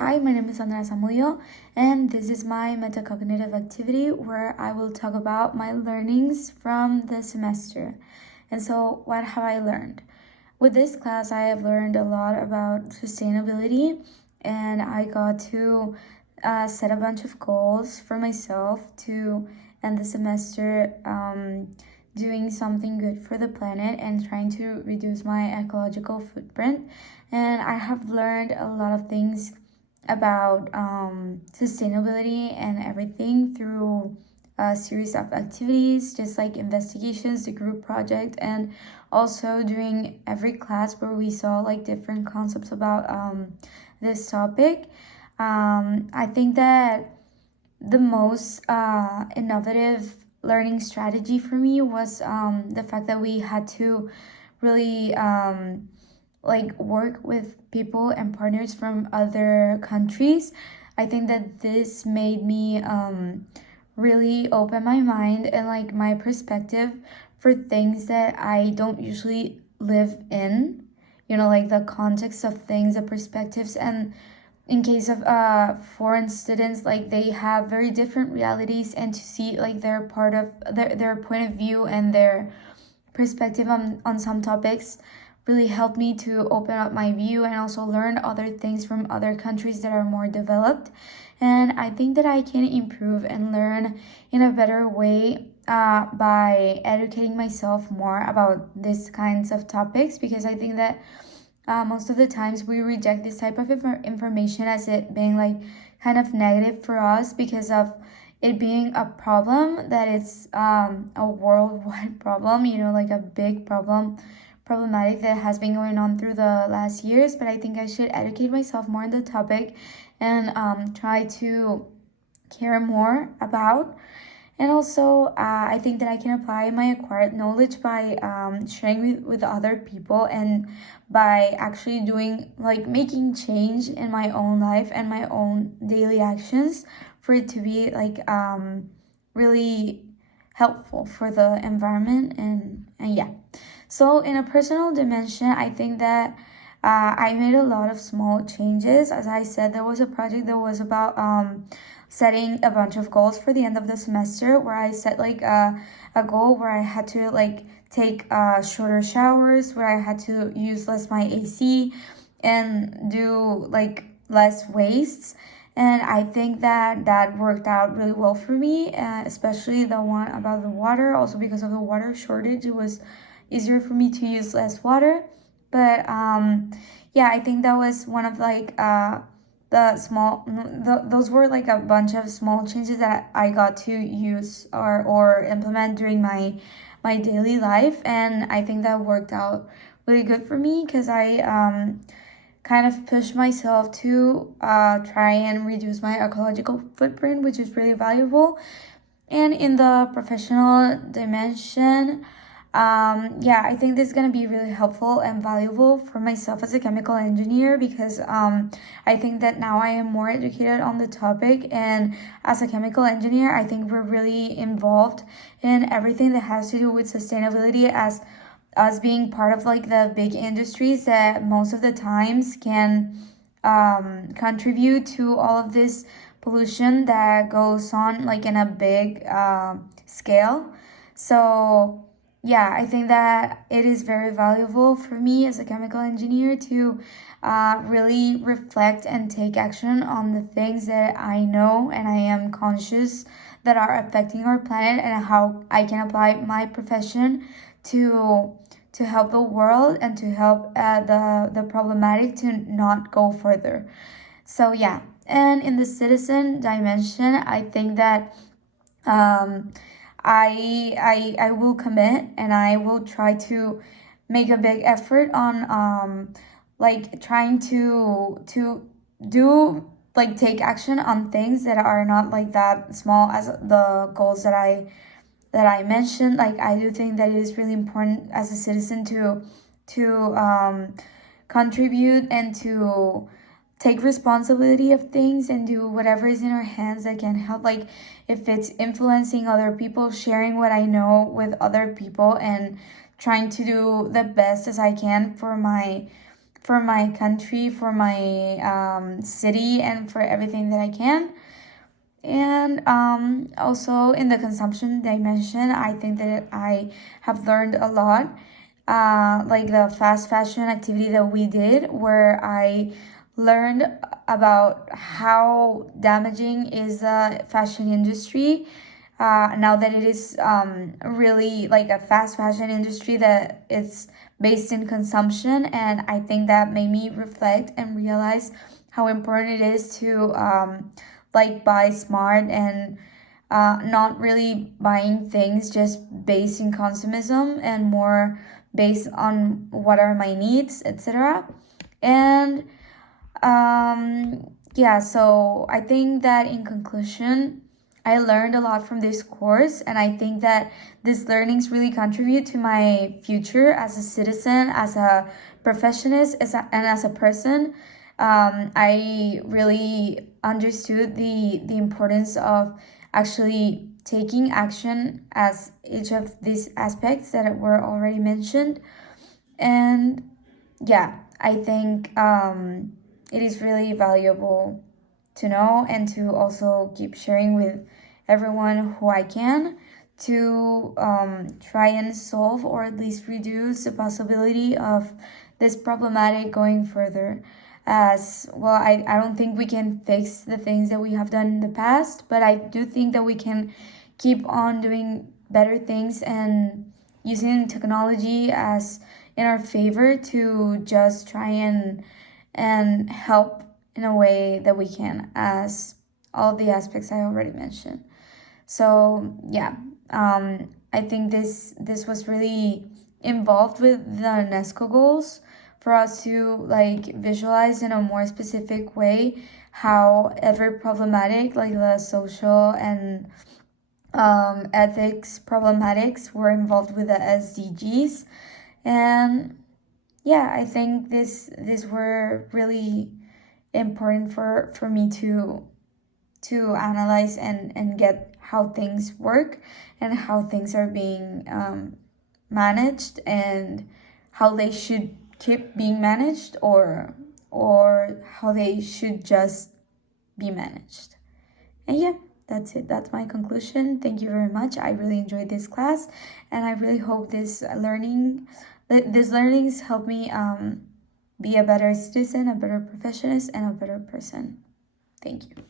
Hi, my name is Andrea Samudio, and this is my metacognitive activity where I will talk about my learnings from the semester. And so, what have I learned? With this class, I have learned a lot about sustainability, and I got to set a bunch of goals for myself to end the semester doing something good for the planet and trying to reduce my ecological footprint. And I have learned a lot of things about sustainability and everything through a series of activities, just like investigations, the group project, and also during every class where we saw like different concepts about this topic. I think that the most innovative learning strategy for me was the fact that we had to really work with people and partners from other countries. I think that this made me really open my mind and like my perspective for things that I don't usually live in. Like the context of things, the perspectives, and in case of foreign students, like they have very different realities, and to see like their part of their point of view and their perspective on some topics really helped me to open up my view and also learn other things from other countries that are more developed. And I think that I can improve and learn in a better way by educating myself more about these kinds of topics, because I think that most of the times we reject this type of information as it being like kind of negative for us because of it being a problem that it's a worldwide problem, like a big problematic that has been going on through the last years. But I think I should educate myself more on the topic and try to care more about. And also, I think that I can apply my acquired knowledge by sharing with other people and by actually doing, like, making change in my own life and my own daily actions for it to be, like, really helpful for the environment. And yeah. So in a personal dimension, I think that I made a lot of small changes. As I said, there was a project that was about setting a bunch of goals for the end of the semester, where I set like a goal where I had to like take shorter showers, where I had to use less my AC and do like less wastes. And I think that worked out really well for me, especially the one about the water. Also because of the water shortage, it was easier for me to use less water. But yeah, I think that was one of like those were like a bunch of small changes that I got to use or implement during my daily life. And I think that worked out really good for me, because I kind of pushed myself to try and reduce my ecological footprint, which is really valuable. And in the professional dimension, I think this is going to be really helpful and valuable for myself as a chemical engineer, because I think that now I am more educated on the topic, and as a chemical engineer, I think we're really involved in everything that has to do with sustainability, as us being part of like the big industries that most of the times can contribute to all of this pollution that goes on like in a big scale. So yeah, I think that it is very valuable for me as a chemical engineer to really reflect and take action on the things that I know and I am conscious that are affecting our planet, and how I can apply my profession to help the world and to help the problematic to not go further. So yeah, and in the citizen dimension, I think that I will commit, and I will try to make a big effort on like trying to do like take action on things that are not like that small as the goals that I mentioned. Like I do think that it is really important as a citizen to contribute and to take responsibility of things and do whatever is in our hands that can help. Like if it's influencing other people, sharing what I know with other people, and trying to do the best as I can for for my country, for my city, and for everything that I can. And also in the consumption dimension, I think that I have learned a lot. Like the fast fashion activity that we did, where I learned about how damaging is the fashion industry. Now that it is really like a fast fashion industry that it's based in consumption, and I think that made me reflect and realize how important it is to like buy smart and not really buying things just based in consumism and more based on what are my needs, etc. And yeah, so I think that in conclusion, I learned a lot from this course, and I think that these learnings really contribute to my future as a citizen, as a professionist, and as a person. I really understood the importance of actually taking action as each of these aspects that were already mentioned. And yeah, I think it is really valuable to know and to also keep sharing with everyone who I can to try and solve or at least reduce the possibility of this problematic going further. As well, I don't think we can fix the things that we have done in the past, but I do think that we can keep on doing better things and using technology as in our favor to just try and help in a way that we can, as all the aspects I already mentioned. So yeah, I think this was really involved with the UNESCO goals for us to like visualize in a more specific way how ever problematic like the social and ethics problematics were involved with the SDGs. And yeah, I think these were really important for me to analyze and get how things work and how things are being managed and how they should keep being managed or how they should just be managed. And yeah, that's it. That's my conclusion. Thank you very much. I really enjoyed this class, and I really hope these learnings help me be a better citizen, a better professionist, and a better person. Thank you.